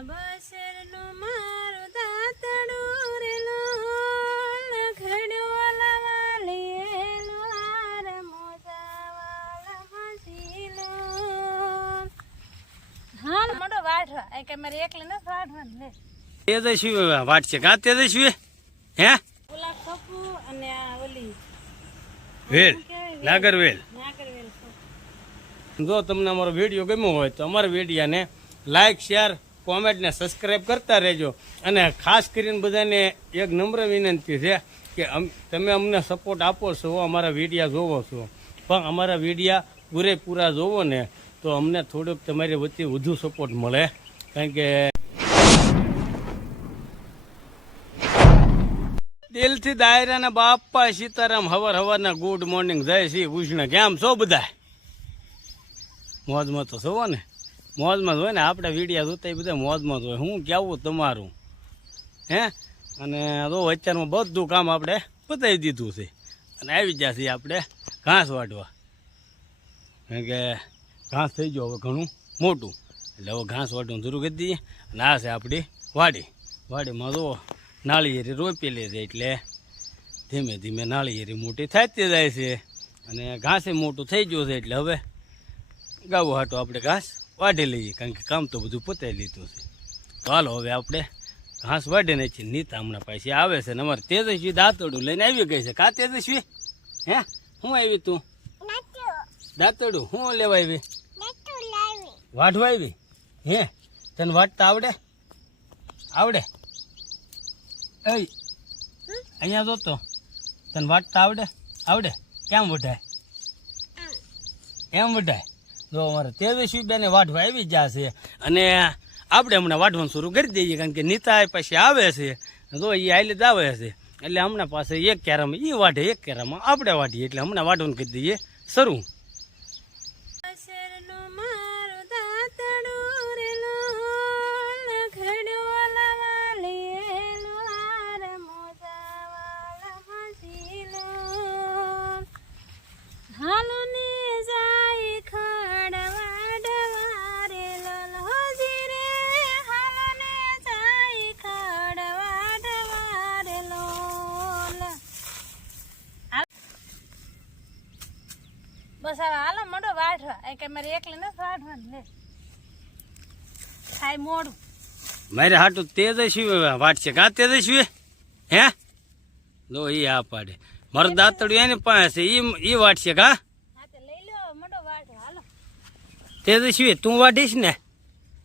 બસરનું મારું દાતડું રે લોલ ઘડ્યો લાવાલીએલો હાર મોજાવાળા હસીલો હાલ મોટો વાઢવા એ કે મારે એકલે ન વાઢવાનું લે તેજસ્વી વાટ છે કા તેજસ્વી હે ઓલા કપુ અને આ ઓલી વેલ નાગરવેલ નાગરવેલ જો તમને અમારો વિડીયો ગમ્યો હોય તો અમારા વિડીયાને લાઈક શેર કોમેન્ટ ને સબસ્ક્રાઇબ કરતા રહેજો અને ખાસ કરીને બધાને એક નમ્ર વિનંતી છે કે તમે અમને સપોર્ટ આપો છો અમારા વિડીયા જોવો છો પણ અમારા વિડીયા પૂરેપૂરા જોવો ને તો અમને થોડુંક તમારી વચ્ચે વધુ સપોર્ટ મળે કારણ કે દિલથી દાયરાના બાપા સીતારામ હવારના ગુડ મોર્નિંગ જય શ્રી કૃષ્ણ કેમ છો બધા મોજમાં તો છો ને મોજમાં જ હોય ને આપણે વિડીયા જોતા બધા મોજમાં જ હોય હું કેવું તમારું હે અને તો અત્યારમાં બધું કામ આપણે પતાવી દીધું છે અને આવી ગયા છીએ આપણે ઘાસ વાટવા કારણ કે ઘાસ થઈ ગયો હવે ઘણું મોટું એટલે હવે ઘાસ વાટવાનું શરૂ કરી દઈએ અને આ છે આપણી વાડીમાં જો નાળિયેરી રોપેલી છે એટલે ધીમે ધીમે નાળિયેરી મોટી થતી જાય છે અને ઘાસે મોટું થઈ ગયું છે એટલે હવે ગાવું હાટો આપણે ઘાસ વાઢી લઈએ કારણ કે કામ તો બધું પતાવી લીધું છે તો હાલો હવે આપણે ઘાસ વાઢી નાખીએ નીતા હમણાં પાછી આવે છે ને અમારે તેજસ્વી દાંતડું લઈને આવી ગઈ છે કા તેજસ્વી હે શું આવી તું દાંતડું શું લેવા આવી વાઢવા આવી હે તને વાટતા આવડે અહીંયા જોતો તને વાટતા આવડે કેમ વઢાય એમ વઢાય જો અમારે તેજસ્વી બેને વાઢવા આવી જશે અને આપણે હમણાં વાઢવાનું શરૂ કરી દઈએ કારણ કે નીતા પછી આવે છે જો એ આઈલે જ આવે છે એટલે હમણાં પાસે એક કેરામાં એ વાઢે એક કેરામાં આપણે વાઢીએ એટલે હમણાં વાઢવાનું કરી દઈએ શરૂ બસ હવે હાલો મોટો વાઢવા એ કે મારે એકલે ન વાઢવાનું લે થાય મોડું મારે હાટું તેજસ્વી વાટ છે કા તેજસ્વી હે લો એ આ પાડે મારું દાંતડું એની પાસે ઈ વાટ છે કા લઈ લો મોટો વાઢવા હાલો તેજસ્વી તું વાઢીશ ને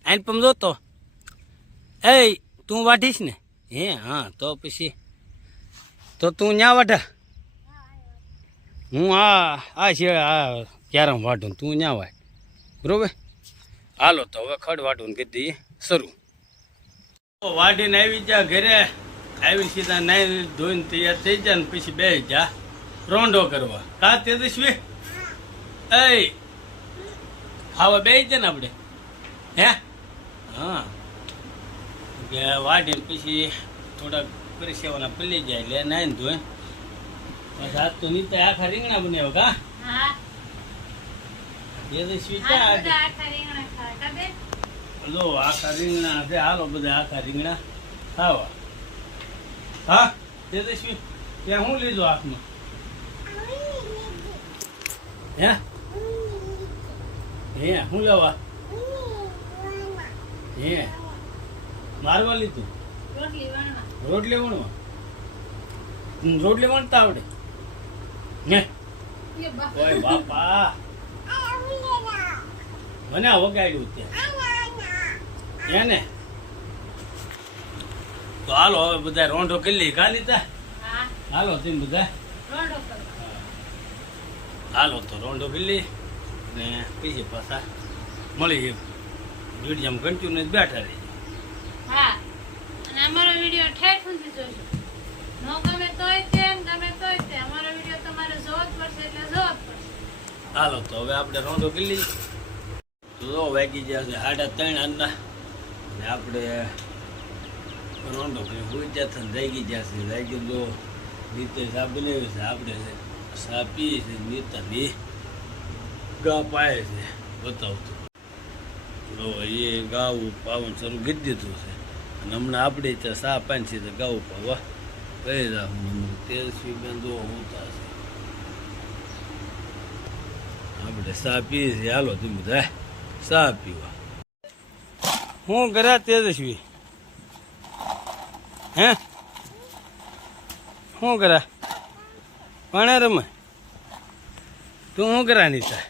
આને પમ જોતો એ તું વાઢીશ ને હે હા તો પછી તો તું ન્યા વાઢા હું આ છે આ ક્યારેમ વાઢું તું ન્યા વાઢ બરોબર હાલો તો હવે ખડ વાઢું કરી દઈએ શરૂ વાઢીને આવી જા ઘરે આવી સીધા નાઈ ધોઈને તૈયાર થઈ જા ને પછી બે જા રોંઢો કરવા કા તેજસ્વી એ ખાવા બે જા ને આપણે હે હા કે વાઢીને પછી થોડાક પરિસેવાના પલી જાય એટલે નાઈને ધોઈ આજ તો નીચે આખા રીંગણા બનાવ્યો કા તેજસ્વી લો આખા રીંગણા છે હાલો બધા આખા રીંગણા ખાવા હા તેજસ્વી ત્યાં શું લીધું હાથમાં હે શું લેવા હે મારવા લીધું રોટલી વણવા રોટલી વણતા આવડે ને ઓય બાપા મને વગાડ્યું ત્યાં ને તો હાલો હવે બધા રોંઢો કરી લઈ કા લીધા હાલો તેમ બધા હાલો તો રોંઢો કરી લઈ ને પછી પાછા મળી વિડીયો કન્ટિન્યુ બેઠા રહી હા અને અમારો વિડીયો ઠેઠ સુધી જોજો ન ગમે તોય તે ગમે તોય તે અમારો વિડીયો તમારે જોવો જ પડશે એટલે જોવો જ પડશે હાલો તો હવે આપણે રોંઢો કરી લઈએ તો વાગી ગયા છે 3:30 અને આપણે રોંઢો કરી હોઈ જતા જાગી જશે જાગી જો નીતે ચા બનાવી છે આપણે ચા પીએ છે નીતા ની ગા પાય છે બતાવતું તો એ ગાવું પાવાનું શરૂ કરી દીધું છે અને હમણાં આપણે ત્યાં સા પાણી છે તો ગાવું પાવા કહી રાખું તેજસ્વી બેન જો હોતા છે આપણે સા પીએ છીએ હાલો તમે બધા સા પીવા હું કર્યા તેજસ્વી હે શું કર્યા પાણે રમે તું શું કરા નીતા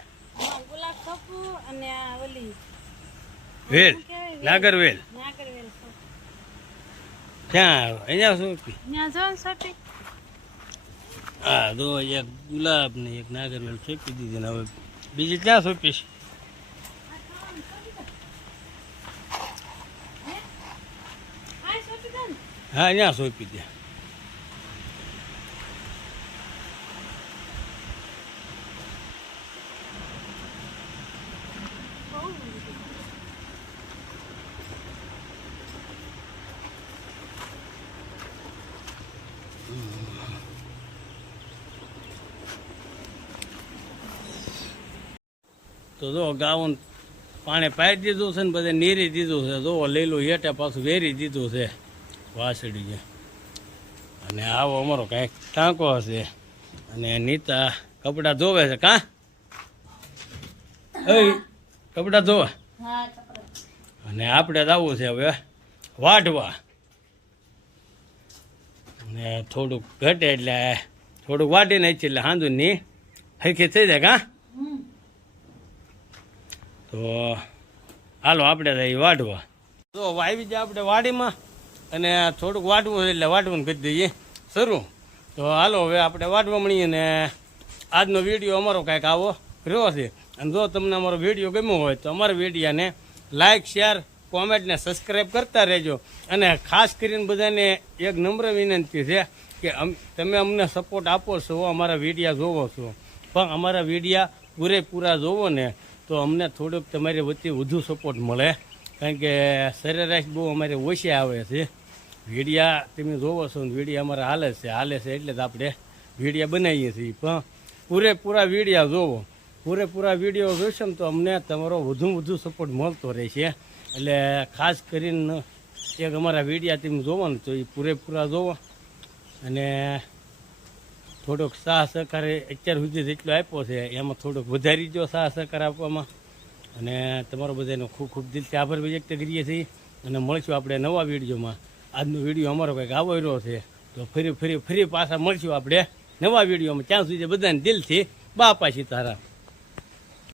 ગુલાબ કપુ અને આ ઓલી વેલ નાગરવેલ નાગરવેલ ક્યાં આવ્યો અહીંયા સોંપી ત્યાં જો ને સોપી હા દો એક ગુલાબ ને એક નાગરવેલ સોંપી દીધી ને હવે બીજી ક્યાં સોંપીશ હા અહીંયા સોંપી દે તો જો ગાઉન પાણી પાઈ દીધું છે ને બધે નીરી દીધું છે જો લીલું હેઠે પાછું વેરી દીધું છે વાસળી છે અને આવો અમારો કાંઈક ટાંકો હશે અને નીતા કપડાં ધોવે છે કાં એ કપડાં ધોવા અને આપણે જવું છે હવે વાઢવા અને થોડુંક ઘટે એટલે થોડુંક વાટી નાખીએ એટલે હાંધુની હરખી થઈ જાય કાં તો હાલો આપણે જઈએ વાઢવા તો આવી જાય આપણે વાડીમાં અને થોડુંક વાટવું એટલે વાટવાનું કરી દઈએ શરૂ તો હાલો હવે આપણે વાટવા મળીએ ને આજનો વિડીયો અમારો કાંઈક આવો રહ્યો છે અને જો તમને અમારો વિડીયો ગમ્યો હોય તો અમારા વિડીયાને લાઇક શેર કોમેન્ટ ને સબસ્ક્રાઈબ કરતા રહેજો અને ખાસ કરીને બધાને એક નમ્ર વિનંતી છે કે તમે અમને સપોર્ટ આપો છો અમારા વિડીયા જોવો છો પણ અમારા વિડીયા પૂરેપૂરા જોવો ને તો અમને થોડુંક તમારી વચ્ચે વધુ સપોર્ટ મળે કારણ કે સરેરાશ બહુ અમારે ઓછી આવે છે વિડીયા તમે જોવો છો ને વિડીયા અમારા હાલે છે એટલે જ આપણે વિડીયા બનાવીએ છીએ પણ પૂરેપૂરા વિડીયા જોવો પૂરેપૂરા વિડીયો જોશો ને તો અમને તમારો વધુ સપોર્ટ મળતો રહેશે એટલે ખાસ કરીને એક અમારા વિડીયા તમે જોવો ને તો એ પૂરેપૂરા જોવો અને થોડોક સાહ સહકાર અત્યાર સુધી જેટલો આપ્યો છે એમાં થોડોક વધારી જો સાહ સહકાર આપવામાં અને તમારો બધાનો ખૂબ ખૂબ દિલથી આભાર વ્યક્ત કરીએ છીએ અને મળશું આપણે નવા વિડીયોમાં આજનો વિડીયો અમારો કંઈક આવો રહ્યો છે તો ફરી પાછા મળશું આપણે નવા વિડીયોમાં ત્યાં સુધી બધાને દિલથી બાપા સીતારામ